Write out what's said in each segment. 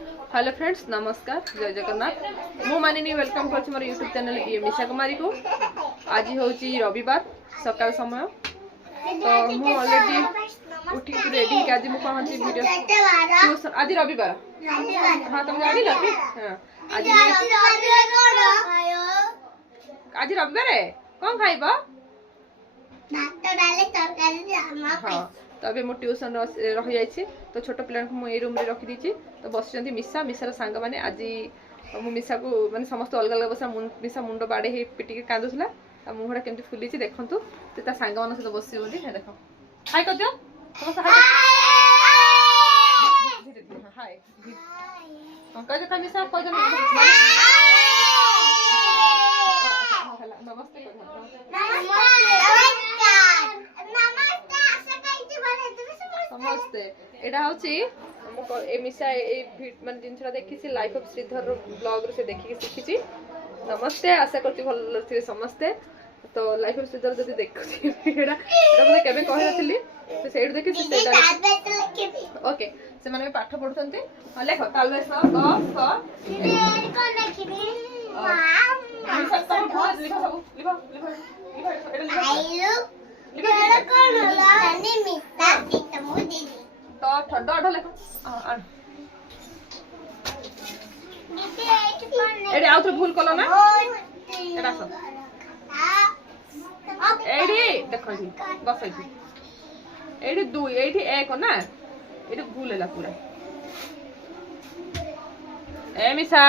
Hello friends, नमस्कार, जय जगन्नाथ। मु मानिनी वेलकम करछि मोर यूट्यूब चैनल मिशा कुमारी को। आज होची रविवार सकाळ समय, तो मु ऑलरेडी उठी रेडी के आज मु पहुंची वीडियो ट्यूशन। आज रविवार, हां तुम जानि ल। हां आज रविवार है, कोन खाइबो? भात डाले तरकारी हम खाइ। तो अभी मो ट्यूशन रही जाइए, तो छोट पिला मुझे रूम में रखी दीची। तो बस मिशा मिशार सांग मैंने आज मु मिशा को मैंने समस्त अलग अलग बस मिशा मुंड बाड़े ही पिटिक कांदुला। मुहटा केमती फुली देखूँ, तो सांग मान सहित बस देख हाय कर दियो हाय कह मिशा कह नमस्ते समस्ते। एटा होची ए मिशा ए माने जिनछा देखिछि लाइफ ऑफ श्रीधर ब्लॉग रे से देखि शिखिछि। नमस्ते, आशा करछि भल थिले समस्ते। तो लाइफ ऑफ श्रीधर जदि देखछि एटा मते केबे कहि नथिली, तो सेड देखि से सेटा ओके से माने पाठ पढुछन्ते। लेखो तालवे स ग ख कोन लिखिबी मां सब बहुत लिखो, सब लिखो लिखो लिखो एटा लिखो भूल कल ना देख बस ये दुई ये एक ना ये भूल है पूरा। ए मिशा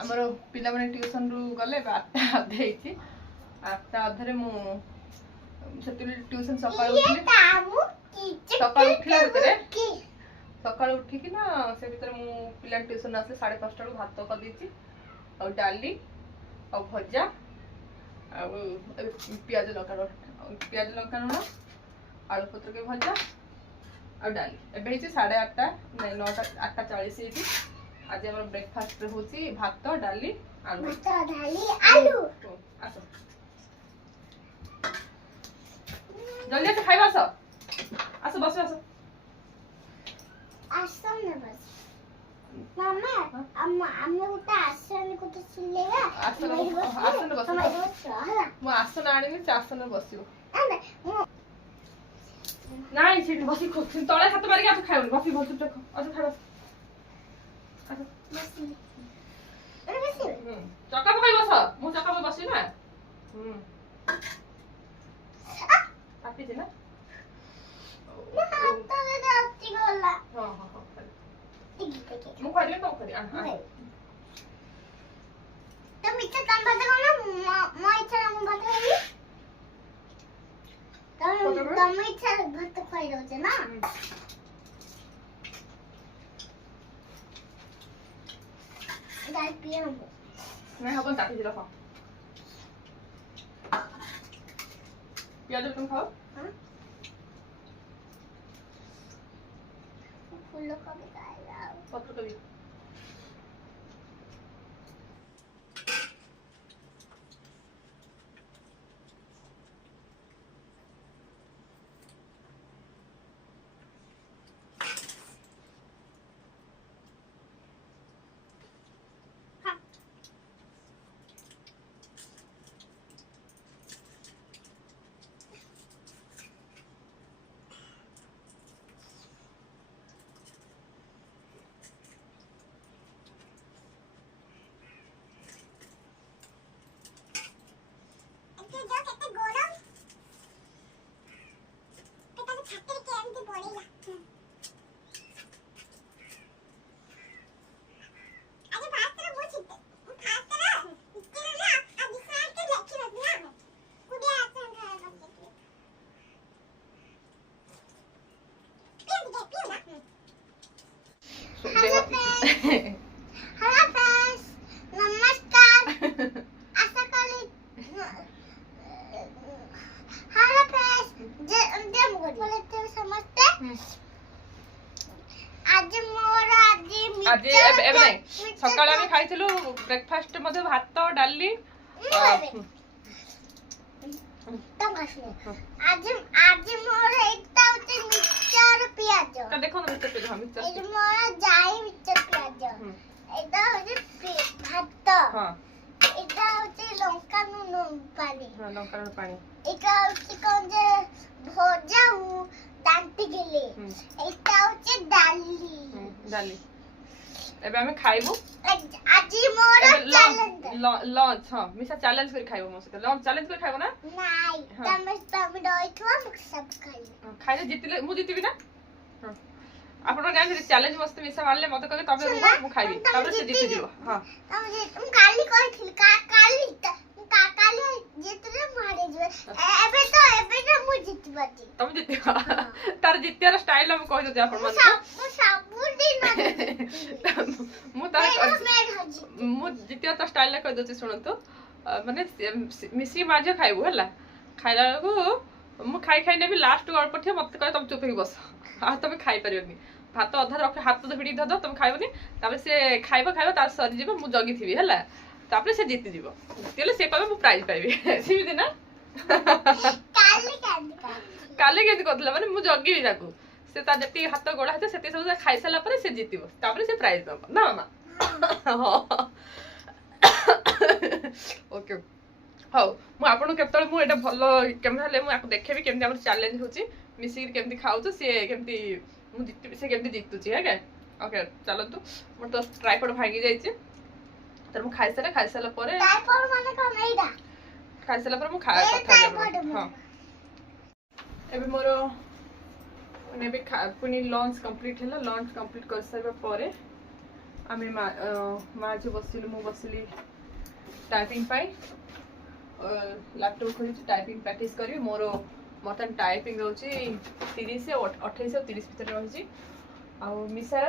आमर पिला माने ट्यूशन रु गले 8टा अधे 8टा अधे ट्यूशन सकाळ उठला सकाळ उठिकी ना से भीतर मु पिला ट्यूशन आसे 5:30 भात कर देछि और डाली और भजा और प्याज लंका लुण आलू पत्र के भजा और डाली एबे हिची 8:30 नहीं 9टा 8:40 आज हमर ब्रेकफास्ट रे होची भात डाली आलू आसो जल्दी से खाइबा आसो बस आसन बस मामा अम्मा उता आसन को तो सुनेगा आसन बस मु आसन आनी आसन बसियो नहीं से बसी खो तळे हाथ मारी आ खाइबो बसी बस देखो अच्छा खाइबा अच्छा बसी अरे बसी चक्का पकाई बस मु चक्का पे बसी ना आती जे ना हाथ तले जाती गला हां हां हां ठीक मु खाइले तो खरी तुम इच्छा काम बात करो ना मैं इच्छा काम बात करी तुम इच्छा भात खाइ रहछे ना गाय पियो नहीं हबन काटी दिला खा प्याज तुम खाओ हां फूल को भी खाएगा पत्र कभी हेलो फ्रेंड्स नमस्कार आशा करी हेलो फ्रेंड्स जे बोलते समझते आज मोर आज एबे नहीं सकाळ आमी खाइथिलु ब्रेकफास्ट मध्ये भात डाली ଖାଇଲେ ଆଜି ଆଜି ମୋର ଏଇଟା ହଉଛି ମିକ୍ସଚର ପିଆଜ କା ଦେଖो ନା ମିକ୍ସଚର ପିଆଜ ମିକ୍ସଚର ଏଇ ମୋର ଯାଇ ମିକ୍ସଚର ପିଆଜ ଏଇଟା ହଉଛି ଭାତ ହଁ ଏଇଟା ହଉଛି ଲଙ୍କା ନୁନ ପାଣି ହଁ ଲଙ୍କା ଲୁଣ ପାଣି ଏଇଟା ହଉଛି କଣ ଯେ ଭଜା ଦାନ୍ତି ଗିଲି ଏଇଟା ହଉଛି ଡାଲି ଏବେ ଆମେ ଖାଇବୁ ଆଜି ମୋର ଚ୍ୟାଲେଞ୍ଜ ଲଞ୍ଚ ହଁ ମିଶା ଚ୍ୟାଲେଞ୍ଜ କରି ଖାଇବୁ ମୋ ସହିତ ଲଞ୍ଚ ଚ୍ୟାଲେଞ୍ଜ କରି ଖାଇବୁ ନା ନାଇଁ ତମେ ରହିଥିବ ମୁଁ ସବୁ ଖାଇବି ଖାଇଲେ ଜିତିଲେ ମୁଁ ଜିତିବି ନା ଆପଣ ଜାଣିଛନ୍ତି ଚ୍ୟାଲେଞ୍ଜ ମସ୍ତ ମିଶା ମାରିଲେ ମତେ କହିବେ ତମେ ରୁହ ମୁଁ ଖାଇବି ତାପରେ ସେ ଜିତିଯିବ ହଁ ମୁଁ କାଲି କହିଥିଲି କାଲି ଜିତିଲେ ମୁଁ ହାରିଯିବି ଏବେ ତ ମୁଁ ଜିତିପାରୁଛି ତମେ ଜିତିବ ତାର ଜିତିବାର ଷ୍ଟାଇଲ ମୁଁ କହିଦଉଛି ଆପଣମାନଙ୍କୁ ମୁଁ ଜିତିବା ତା ଷ୍ଟାଇଲ କହିଦଉଛି ଶୁଣନ୍ତୁ ମାନେ ମିଶିକି ମାଝ ଖାଇବୁ ହେଲା ଖାଇଲା ବେଳକୁ ମୁଁ ଖାଇ ନେବି ଲାଷ୍ଟ ଅଳ୍ପ ଥିବ ମତେ କହିବେ ତମେ ଚୁପ ହେଇକି ବସ ଆଉ ତମେ ଖାଇପାରିବନି ଭାତ ଅଧା ରଖ ହାତ ତ ଭିଡ଼ିକି ଧରିଦବ ତମେ ଖାଇବନି ତାପରେ ସେ ଖାଇବ ତାର ସରିଯିବ ମୁଁ ଜଗିଥିବି ହେଲା ତାପରେ ସେ ଜିତିଯିବ ଜିତିଗଲେ ସେ କହିବ ମୁଁ ପ୍ରାଇଜ ପାଇବି ସେମିତି ନା କାଲି କେମିତି କରିଥିଲା ମାନେ ମୁଁ ଜଗିବି ତାକୁ ସେ ତା ଯେତିକି ହାତ ଗୋଡ ହାତ ସେତିକି ସବୁ ଖାଇସାରିଲା ପରେ ସେ ଜିତିବ ତାପରେ ସେ ପ୍ରାଇଜ ଦବ ନା ମାମା ଓକେ ହଉ ମୁଁ ଆପଣଙ୍କୁ କେତେବେଳେ ମୁଁ ଏଇଟା ଭଲ କେମିତି ହେଲେ ମୁଁ ଆକୁ ଦେଖେଇବି କେମିତି ଆମର ଚ୍ୟାଲେଞ୍ଜ ହଉଛି ମିଶିକି କେମିତି ଖାଉଛୁ ସିଏ କେମିତି ମୁଁ ଜିତିବି ସେ କେମିତି ଜିତୁଛି ଆଜ୍ଞା ଓକେ ଚାଲନ୍ତୁ ମୋର ତ ଟ୍ରାଇପଡ୍ ଭାଙ୍ଗି ଯାଇଛି ତ ମୁଁ ଖାଇସାରିଲା ପରେ ଖାଇସାରିଲା ପରେ ମୁଁ କଥା ହଁ ଏବେ ମୋର ମାନେ ଏବେ ପୁଣି ଲଞ୍ଚ କମ୍ପ୍ଲିଟ୍ ହେଲା ଲଞ୍ଚ କମ୍ପ୍ଲିଟ୍ କରିସାରିବା ପରେ ଆମେ ମା ଝିଅ ବସିଲୁ ମୁଁ ବସିଲି ଟାଇପିଂ ପାଇଁ ଲ୍ୟାପଟପ୍ ଖୋଲିଛି ଟାଇପିଂ ପ୍ରାକ୍ଟିସ୍ କରିବି ମୋର ବର୍ତ୍ତମାନ ଟାଇପିଂ ରହୁଛି 30 ଆଉ 28 ଆଉ 30 ଭିତରେ ରହିଛି ଆଉ ମିଶା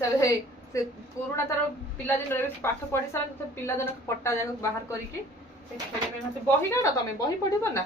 ସେ ପୁରୁଣା ତାର ପିଲାଦିନ ଏବେ ପାଠ ପଢି ସାରିଲା ପିଲାଦିନ ପଟା ଯାକ ବାହାର କରିକି ସେ ଖେଳିବା ପାଇଁ ମତେ ବହି କାଢ ତମେ ବହି ପଢିବ ନା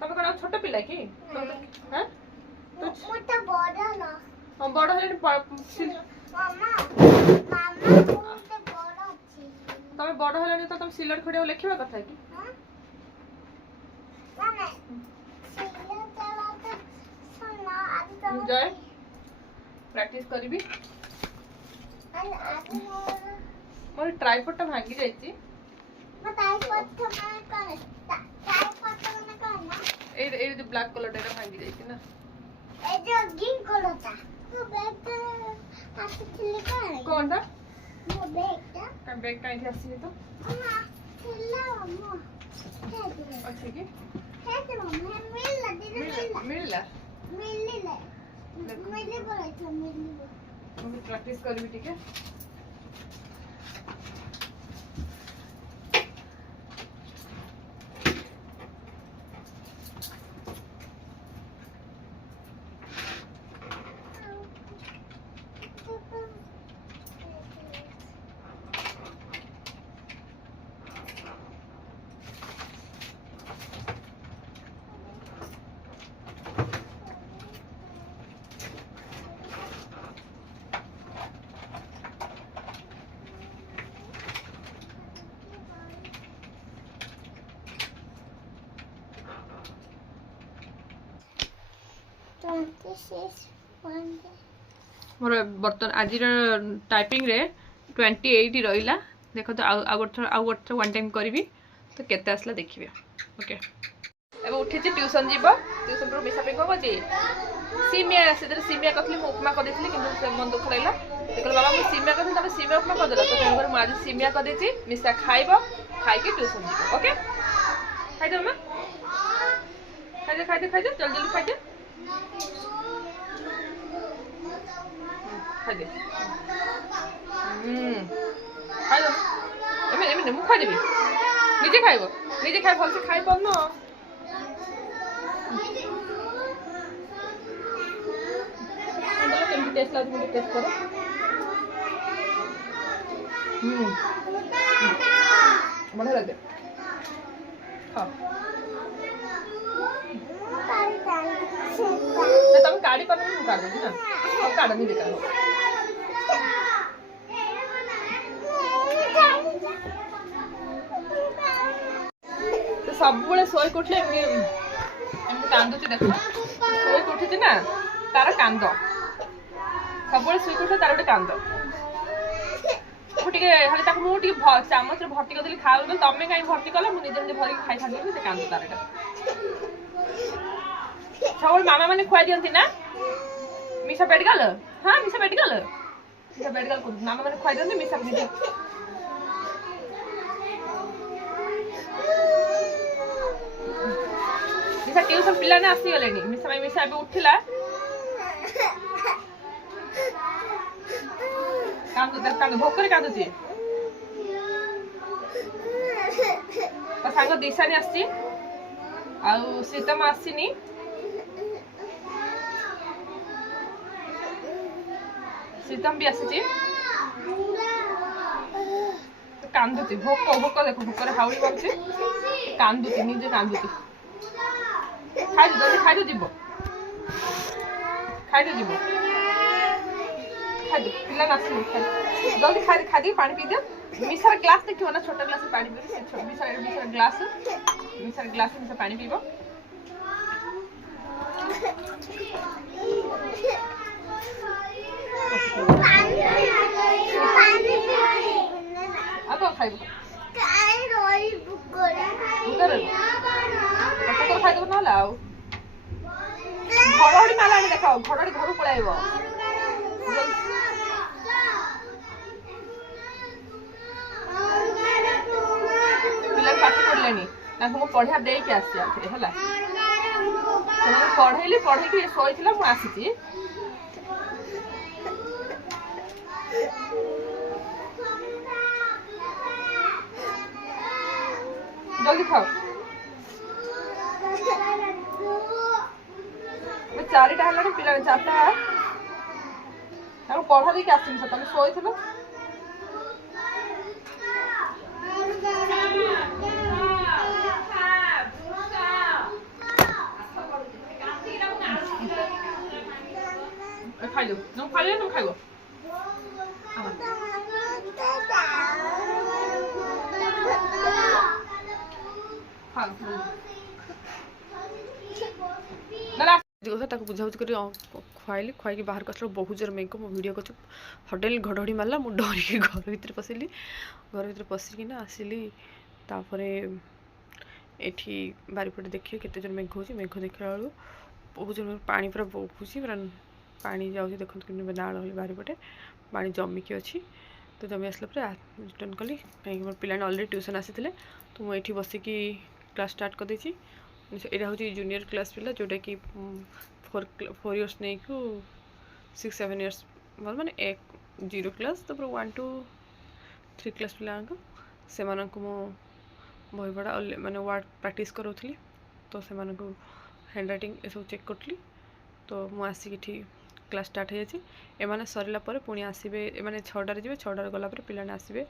ତମେ କଣ ଛୋଟ ପିଲା କି ବଡ ହେଲେଣି ତମେ ବଡ ହେଲାଣି ତ ତମେ ସିଲଟ ଖଡିଆକୁ ଲେଖିବା କଥା କି ଜୟ ପ୍ରାକ୍ଟିସ କରିବି ମୋର ଟ୍ରାଇପଡ୍ ଟା ଭାଙ୍ଗି ଯାଇଛି এই যে ব্ল্যাক কলরটা এটা ভাঙি যাইছে না এই যে গ্রিন কলরটা তো ব্যাগটা আসলে কাই কোনটা মো ব্যাগটা ব্যাগটা এখানে আসছে তো না ছিল মো আছে কি আছে মো মিললা দিদি মিললা মিললে মিললে বলাইছো মিললে আমি প্র্যাকটিস করবি ঠিক আছে मोर बर्तन आज टाइपिंग रे 28 रहा देखो तो आउ गोटे वन टाइम करी तो केते आसला देखिए ओके एबे उठी ट्यूशन जीव ट्यूशन रो मिसा पे को बजे सीमिया से सीमिया कथली मु उपमा कर देथली किंतु से मन दुख लागला देखल बाबा मु सीमिया कथली तबे सीमिया उपमा कर देला तो तेकर मु आज सीमिया कर देची मिसा खाइबो खाइ के ट्यूशन जीव ओके खाइ दो ना खाइ दे जल्दी जल्दी खाइ दे खाइ दे खाइ दो एमे मु खाइ देबी निजे खाइबो निजे खाइ भल से खाइ पर न केमती टेस्ट लागे मुझे टेस्ट करो बढ़िया लगे हाँ तुम काढ़ी पर नहीं काढ़ देगी ना अब काढ़ नहीं देता हो ସବୁବେଳେ ଶୋଇ ଉଠିଲେ ଏମିତି କାନ୍ଦୁଛି ଦେଖ ଶୋଇ ଉଠୁଛି ନା ତାର କାନ୍ଦ ସବୁବେଳେ ଶୋଇ ଉଠିଲେ ତାର ଗୋଟେ କାନ୍ଦ ମୁଁ ଟିକେ ହେଲେ ତାକୁ ମୁଁ ଟିକେ ଚାମଚରେ ଭର୍ତ୍ତି କରିଦେଲି ଖାଉ ତମେ କାହିଁ ଭର୍ତ୍ତି କଲ ମୁଁ ନିଜେ ନିଜେ ଭରିକି ଖାଇଥାନ୍ତି ସେ କାନ୍ଦ ତାର ଏଟା ସବୁବେଳେ ମାମା ମାନେ ଖୁଆଇ ଦିଅନ୍ତି ନା ମିଶା ମେଡିକାଲ ହଁ ମିଶା ମେଡିକାଲ ମାମା ମାନେ ଖୁଆଇ ଦିଅନ୍ତି ମିଶା ନିଜେ ମିଶା ଟ୍ୟୁସନ ପିଲାମାନେ ଆସିଗଲେଣି ମିଶା ଏବେ ଉଠିଲା ଭୋକରେ କାନ୍ଦୁଛି ତା ସାଙ୍ଗ ଦିଶାନି ଆସିଛି ଆଉ ଶୀତମ ଆସିନି ଶୀତମ ବି ଆସିଛି କାନ୍ଦୁଛି ଭୋକ ଦେଖ ଭୋକରେ ହାଉଳି କରୁଛି କାନ୍ଦୁଛି ନିଜେ କାନ୍ଦୁଛି ଖାଇଦେ ଜଲ୍ଦି ଖାଇଦେ ଯିବ ଖାଇଦେ ପିଲା ଆସିନି ଜଲ୍ଦି ଖାଇଦେଇ ପାଣି ପିଇଦିଅ ମିଶାର ଗ୍ଲାସ ଦେଖିବ ନା ଛୋଟ ଗ୍ଲାସ ପାଣି ପିଇବ ମିଶାର ଗ୍ଲାସ ମିଶା ପାଣି ପିଇବ ଆଉ କଣ ଖାଇବ ଖାଇଦବ ନହେଲେ ଆଉ ଘଡଘଡି ମାରିଲାଣି ଦେଖ ଘଡଘଡି ଘରୁ ପଳାଇବ ପିଲା ପାଠ ପଢିଲେଣି ତାଙ୍କୁ ମୁଁ ପଢିଆ ଦେଇକି ଆସିଛି ଆଉଥରେ ହେଲା ସେମାନେ ପଢେଇକି ଶୋଇଥିଲା ମୁଁ ଆସିଛି ଜଲ୍ଦି ଖାଅ 4ଟା ହେଲାଣି ପିଲା 4ଟା ତାଙ୍କୁ ପଢା ଦେଇକି ଆସିବି ତମେ ଶୋଇଥିଲ ଖାଇବ ଖାଇବ ତାକୁ ବୁଝାବୁଝି କରି ଖୁଆଇକି ବାହାରକୁ ଆସିଲା ବହୁତ ଜୋର ମେଘ ମୋ ଭିଡ଼ିଓ କରୁଛୁ ହଠାତ୍ ଘଡ଼ଘଡ଼ି ମାରିଲା ମୁଁ ଡରିକି ଘର ଭିତରେ ପଶିକିନା ଆସିଲି ତାପରେ ଏଠି ବାରିପଟେ ଦେଖିବେ କେତେ ଜୋର ମେଘ ହେଉଛି ମେଘ ଦେଖିଲା ବେଳକୁ ବହୁତ ଜୋର ପାଣି ପୁରା ବହୁଛି ପୁରା ପାଣି ଯାଉଛି ଦେଖନ୍ତୁ କିନ୍ତୁ ନାଳ ହେଲେ ବାରିପଟେ ପାଣି ଜମିକି ଅଛି ତ ଜମି ଆସିଲା ପରେ ରିଟର୍ନ କଲି କାହିଁକି ମୋର ପିଲାମାନେ ଅଲରେଡ଼ି ଟ୍ୟୁସନ୍ ଆସିଥିଲେ ତ ମୁଁ ଏଠି ବସିକି କ୍ଲାସ୍ ଷ୍ଟାର୍ଟ କରିଦେଇଛି ଏଇଟା ହେଉଛି ଜୁନିୟର କ୍ଲାସ୍ ପିଲା ଯେଉଁଟାକି 4 ଇୟର୍ସ ନେଇକୁ 6-7 ଇୟର୍ସ ମାନେ 0 କ୍ଲାସ୍ ତାପରେ 1 to 3 କ୍ଲାସ୍ ପିଲାଙ୍କୁ ସେମାନଙ୍କୁ ମୁଁ ବହି ପଢ଼ା ମାନେ ୱାର୍ଡ଼ ପ୍ରାକ୍ଟିସ୍ କରାଉଥିଲି ତ ସେମାନଙ୍କୁ ହ୍ୟାଣ୍ଡ ରାଇଟିଂ ଏସବୁ ଚେକ୍ କରୁଥିଲି ତ ମୁଁ ଆସିକି ଏଠି କ୍ଲାସ୍ ଷ୍ଟାର୍ଟ ହେଇଯାଇଛି ଏମାନେ ସରିଲା ପରେ ପୁଣି ଆସିବେ ଏମାନେ 6ଟାରେ ଯିବେ 6ଟାରେ ଗଲା ପରେ ପିଲାମାନେ ଆସିବେ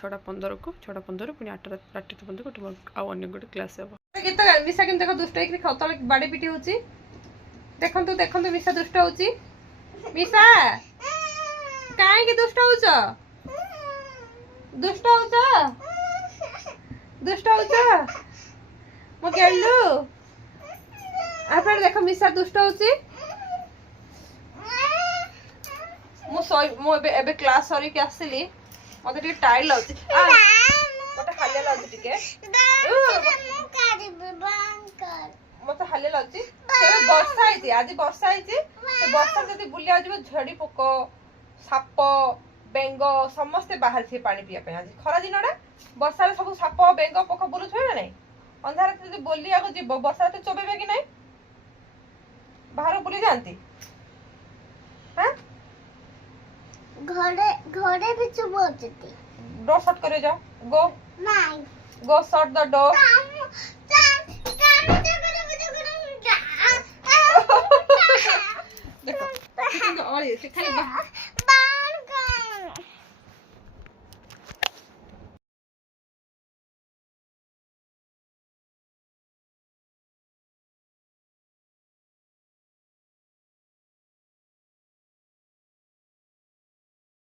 6:15କୁ 6:15 ପୁଣି 8ଟା ପର୍ଯ୍ୟନ୍ତ ଗୋଟେ ଆଉ ଅନ୍ୟ ଗୋଟେ କ୍ଲାସ୍ ହେବ ଗୀତ ମିଶା କିନ୍ତୁ ଦେଖ ଦୁଷ୍ଟ ହେଇକି ତଳେ ବାଡ଼ି ପିଟି ହେଉଛି ଦେଖନ୍ତୁ ମିଶା ଦୁଷ୍ଟ ହେଉଛି ମିଶା କାହିଁକି ଦୁଷ୍ଟ ହଉଛ ମୁଁ ଖେଳିଲୁ ଆପଣ ଦେଖ ମିଶା ଦୁଷ୍ଟ ହଉଛି ମୁଁ ଏବେ କ୍ଲାସ୍ ସରିକି ଆସିଲି ମତେ ଟିକେ ଟାଇଡ୍ ଲାଗୁଛି ମତେ ହାଲିଆ ଲାଗୁଛି ଟିକେ ମତେ ହାଲିଆ ଲାଗୁଛି ବର୍ଷା ହେଇଛି ଆଜି ବର୍ଷା ହେଇଛି ସେ ବର୍ଷା ଯଦି ବୁଲିବାକୁ ଯିବ ଝଡି ପୋକ ସାପ ବେଙ୍ଗ ସମସ୍ତେ ବାହାରିଥିବେ ପାଣି ପିଇବା ପାଇଁ ଆଜି ଖରା ଦିନଟା ବର୍ଷାରେ ସବୁ ସାପ ବେଙ୍ଗ ପୋକ ବୁଲୁଥିବେ ନା ନାଇଁ ଅନ୍ଧାର ଯଦି ବୁଲିବାକୁ ଯିବ ବର୍ଷାରେ ତ ଚୋବେଇବେ କି ନାଇଁ ବାହାରକୁ ବୁଲି ଯାଆନ୍ତି ଘରେ ବି ଚୁବଉଛନ୍ତି डोर शट करे जाओ गो नहीं गो शट द डोर देखो और ये खाली